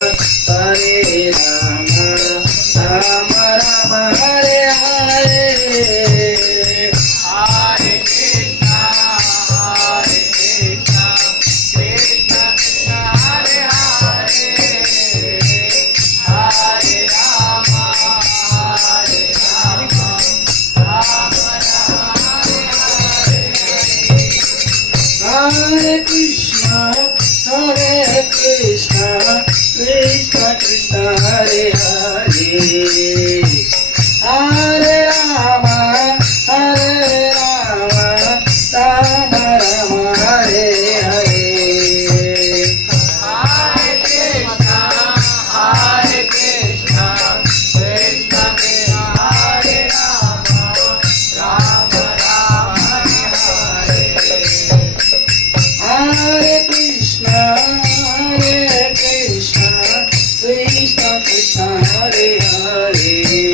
Hare Ram Ram Ram Hare Hare Hare Krishna Krishna Krishna Hare Hare Hare Ram Ram Hare Krishna Krishna Krishna Hare Hare Hare Ram Ram Ram Hare Hare Hare Krishna Krishna Krishna Hare Ram Ram Hare Hare Hare Krishna Krishna Krishna Hare Hare